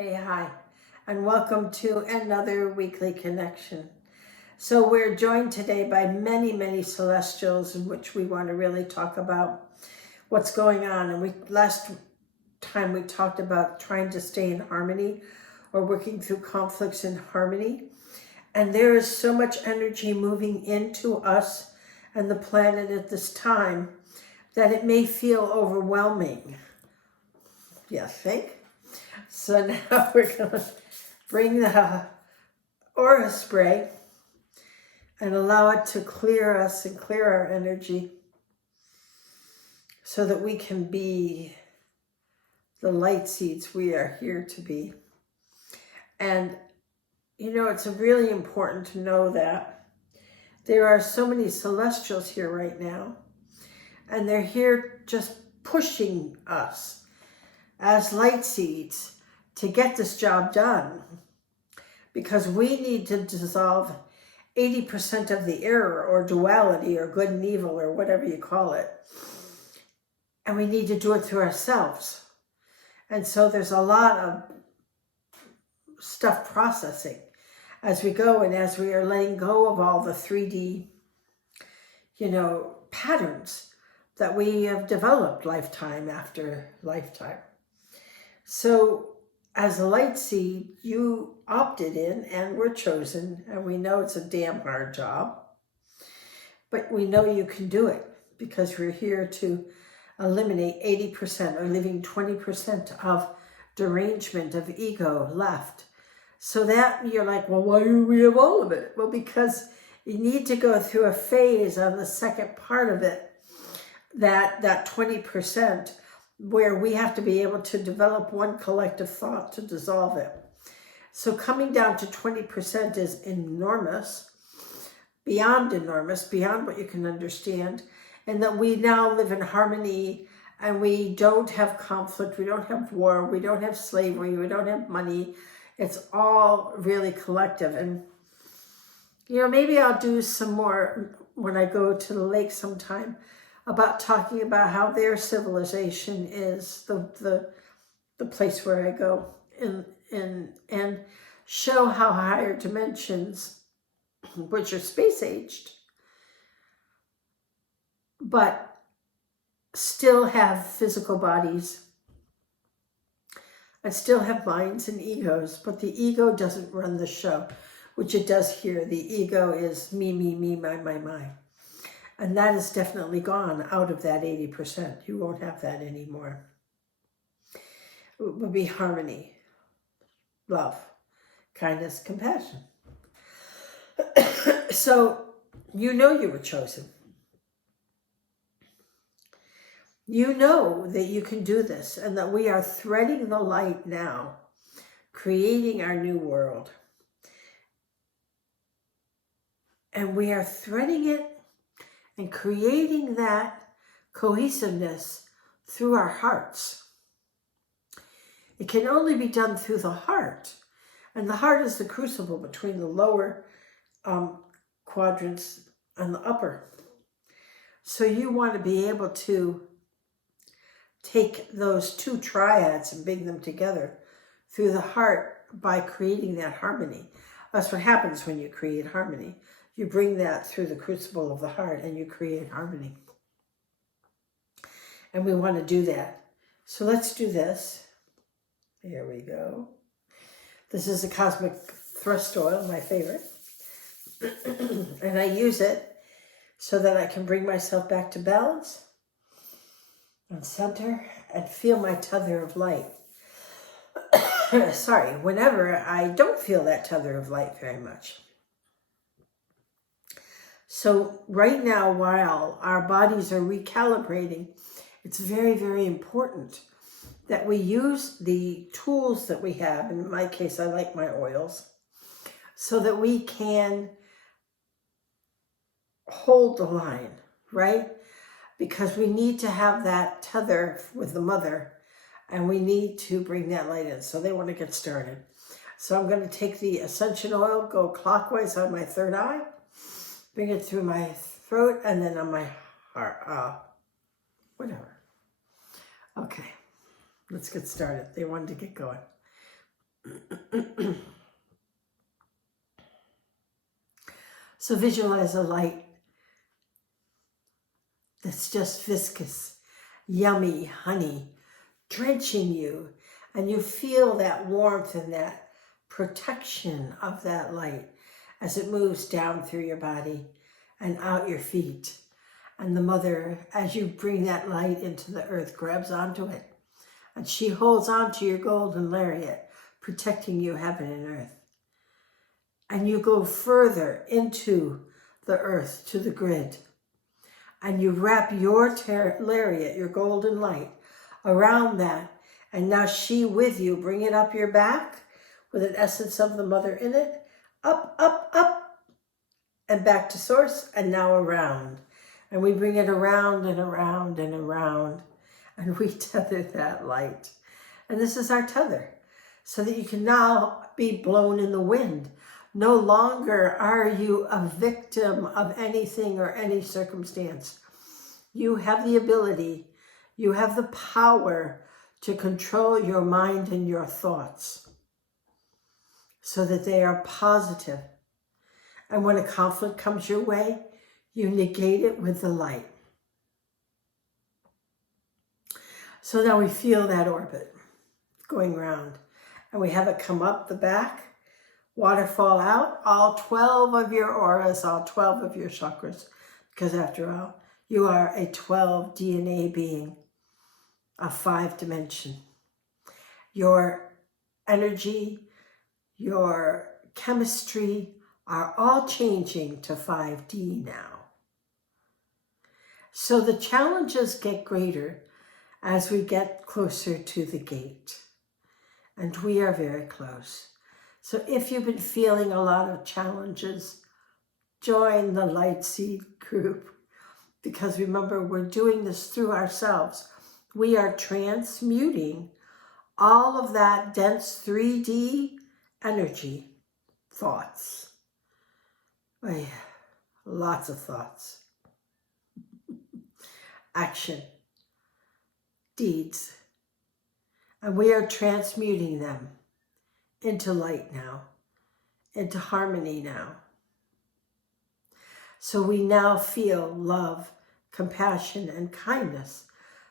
Hey, hi, and welcome to another weekly connection. So we're joined today by many, many celestials in which we want to really talk about what's going on. And last time we talked about trying to stay in harmony or working through conflicts in harmony. And there is so much energy moving into us and the planet at this time that it may feel overwhelming. You think? So now we're going to bring the aura spray and allow it to clear us and clear our energy so that we can be the light seeds we are here to be. And, you know, it's really important to know that there are so many celestials here right now, and they're here just pushing us as light seeds to get this job done, because we need to dissolve 80% of the error or duality or good and evil or whatever you call it. And we need to do it through ourselves. And so there's a lot of stuff processing as we go, and as we are letting go of all the 3D, patterns that we have developed lifetime after lifetime. So as a light seed, you opted in and were chosen, and we know it's a damn hard job, but we know you can do it because we're here to eliminate 80% or leaving 20% of derangement of ego left. So that you're like, well, why do we have all of it? Well, because you need to go through a phase on the second part of it, that 20%, where we have to be able to develop one collective thought to dissolve it. So coming down to 20% is enormous, beyond what you can understand, and that we now live in harmony, and we don't have conflict, we don't have war, we don't have slavery, we don't have money. It's all really collective. And, maybe I'll do some more when I go to the lake sometime, about talking about how their civilization is the place where I go and show how higher dimensions, which are space aged, but still have physical bodies and still have minds and egos, but the ego doesn't run the show, which it does here. The ego is me, my. And that is definitely gone out of that 80%. You won't have that anymore. It will be harmony, love, kindness, compassion. So you know you were chosen. You know that you can do this, and that we are threading the light now, creating our new world. And we are threading it and creating that cohesiveness through our hearts. It can only be done through the heart. And the heart is the crucible between the lower quadrants and the upper. So you want to be able to take those two triads and bring them together through the heart by creating that harmony. That's what happens when you create harmony. You bring that through the crucible of the heart and you create harmony. And we want to do that. So let's do this. Here we go. This is a cosmic thrust oil, my favorite. And I use it so that I can bring myself back to balance and center and feel my tether of light. Sorry, whenever I don't feel that tether of light very much. So right now, while our bodies are recalibrating, it's very, very important that we use the tools that we have. In my case, I like my oils, so that we can hold the line, right? Because we need to have that tether with the mother, and we need to bring that light in. So they want to get started. So I'm going to take the ascension oil, go clockwise on my third eye, bring it through my throat, and then on my heart, whatever. Okay, let's get started. They wanted to get going. So visualize a light that's just viscous, yummy honey drenching you, and you feel that warmth and that protection of that light as it moves down through your body and out your feet. And the mother, as you bring that light into the earth, grabs onto it, and she holds onto your golden lariat, protecting you heaven and earth. And you go further into the earth, to the grid, and you wrap your lariat, your golden light, around that, and now she with you, bring it up your back with an essence of the mother in it, up, up, up, and back to source, and now around. And we bring it around and around and around, and we tether that light. And this is our tether, so that you can now be blown in the wind. No longer are you a victim of anything or any circumstance. You have the ability, you have the power to control your mind and your thoughts so that they are positive. And when a conflict comes your way, you negate it with the light. So now we feel that orbit going round, and we have it come up the back, waterfall out, all 12 of your auras, all 12 of your chakras, because after all, you are a 12 DNA being of 5 dimension. Your energy, your chemistry are all changing to 5D now. So the challenges get greater as we get closer to the gate. And we are very close. So if you've been feeling a lot of challenges, join the Light Seed group. Because remember, we're doing this through ourselves. We are transmuting all of that dense 3D energy, thoughts. Oh yeah, lots of thoughts. Action, deeds. And we are transmuting them into light now, into harmony now. So we now feel love, compassion, and kindness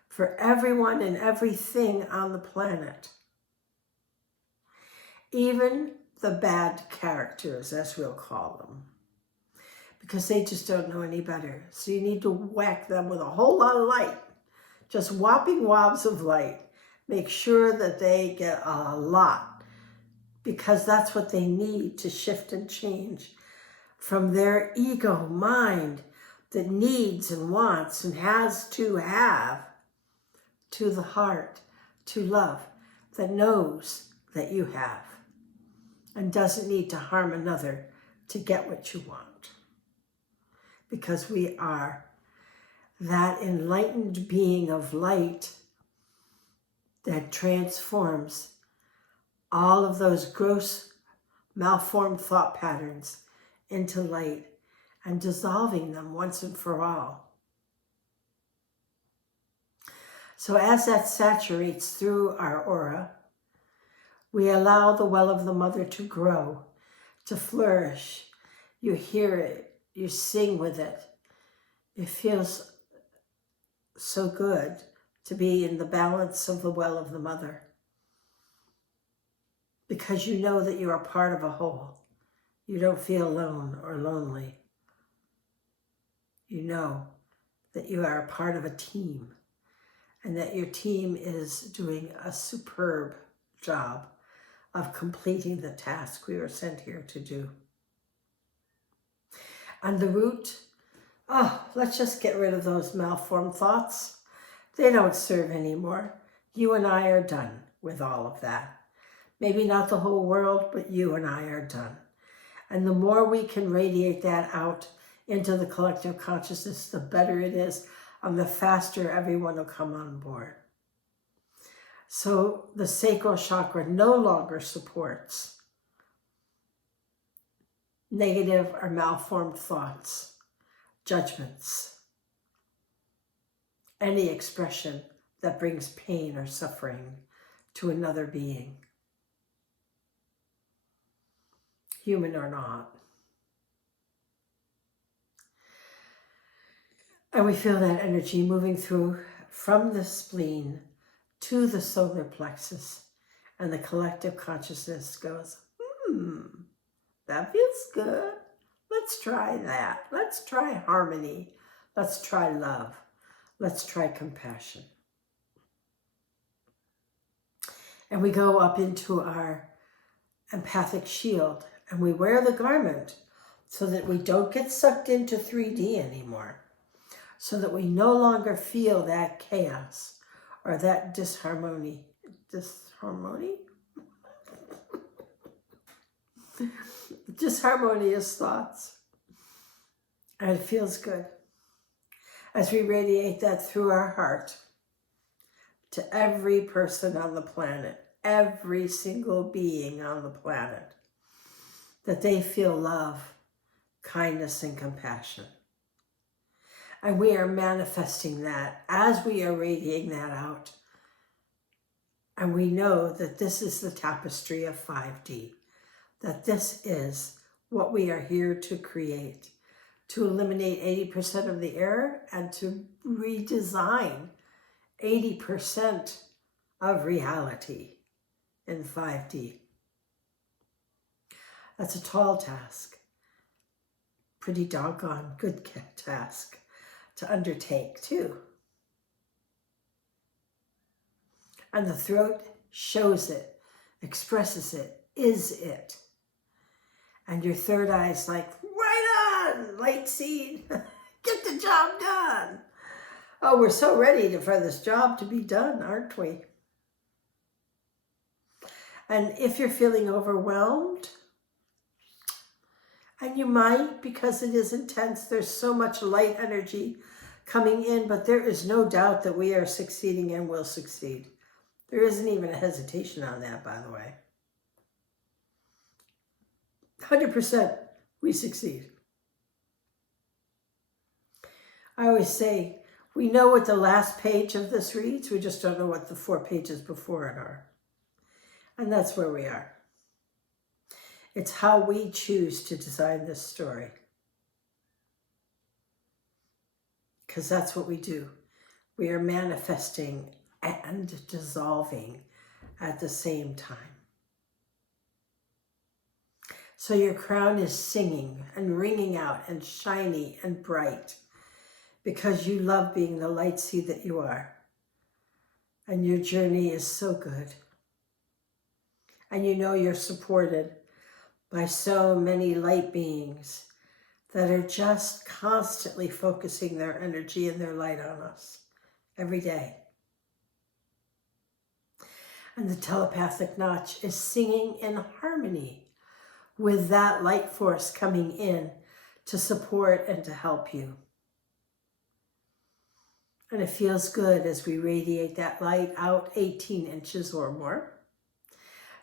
for everyone and everything on the planet. Even the bad characters, as we'll call them, because they just don't know any better. So you need to whack them with a whole lot of light, just whopping wobs of light. Make sure that they get a lot, because that's what they need to shift and change from their ego mind that needs and wants and has to have, to the heart, to love that knows that you have and doesn't need to harm another to get what you want. Because we are that enlightened being of light that transforms all of those gross, malformed thought patterns into light and dissolving them once and for all. So as that saturates through our aura, we allow the well of the mother to grow, to flourish. You hear it, you sing with it. It feels so good to be in the balance of the well of the mother, because you know that you are part of a whole. You don't feel alone or lonely. You know that you are a part of a team, and that your team is doing a superb job of completing the task we were sent here to do. And the root, let's just get rid of those malformed thoughts. They don't serve anymore. You and I are done with all of that. Maybe not the whole world, but you and I are done. And the more we can radiate that out into the collective consciousness, the better it is, and the faster everyone will come on board. So the sacral chakra no longer supports negative or malformed thoughts, judgments, any expression that brings pain or suffering to another being. human or not. And we feel that energy moving through from the spleen to the solar plexus. And the collective consciousness goes, that feels good. Let's try that. Let's try harmony. Let's try love. Let's try compassion. And we go up into our empathic shield and we wear the garment so that we don't get sucked into 3D anymore. So that we no longer feel that chaos or that disharmony. Disharmonious thoughts. And it feels good as we radiate that through our heart to every person on the planet, every single being on the planet, that they feel love, kindness, and compassion. And we are manifesting that as we are radiating that out. And we know that this is the tapestry of 5D, that this is what we are here to create, to eliminate 80% of the error and to redesign 80% of reality in 5D. That's a tall task, pretty doggone good task to undertake too. And the throat shows it, expresses it, is it. And your third eye is like, right on, light seed, get the job done. Oh, we're so ready for this job to be done, aren't we? And if you're feeling overwhelmed, and you might, because it is intense, there's so much light energy coming in, but there is no doubt that we are succeeding and will succeed. There isn't even a hesitation on that, by the way. 100% we succeed. I always say, we know what the last page of this reads, we just don't know what the 4 pages before it are. And that's where we are. It's how we choose to design this story. Because that's what we do. We are manifesting and dissolving at the same time. So your crown is singing and ringing out and shiny and bright because you love being the light seed that you are. And your journey is so good. And you know you're supported by so many light beings that are just constantly focusing their energy and their light on us every day. And the telepathic notch is singing in harmony with that light force coming in to support and to help you. And it feels good as we radiate that light out 18 inches or more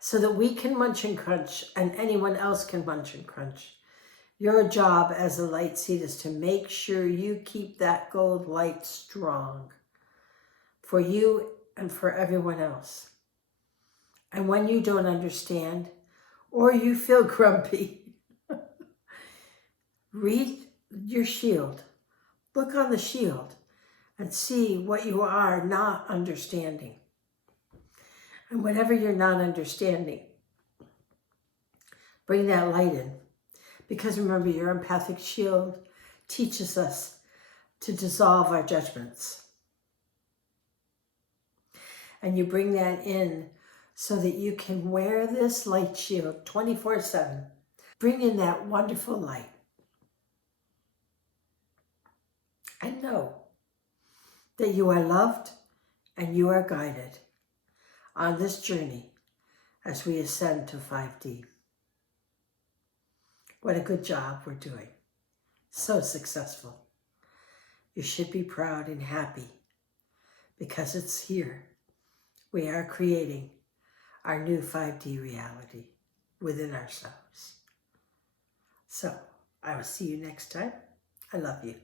so that we can munch and crunch and anyone else can munch and crunch. Your job as a light seed is to make sure you keep that gold light strong for you and for everyone else. And when you don't understand or you feel grumpy, read your shield. Look on the shield and see what you are not understanding. And whatever you're not understanding, bring that light in. Because remember, your empathic shield teaches us to dissolve our judgments. And you bring that in so that you can wear this light shield 24/7. Bring in that wonderful light. And know that you are loved and you are guided on this journey as we ascend to 5D. What a good job we're doing. So successful. You should be proud and happy because it's here. We are creating our new 5D reality within ourselves. So, I will see you next time. I love you.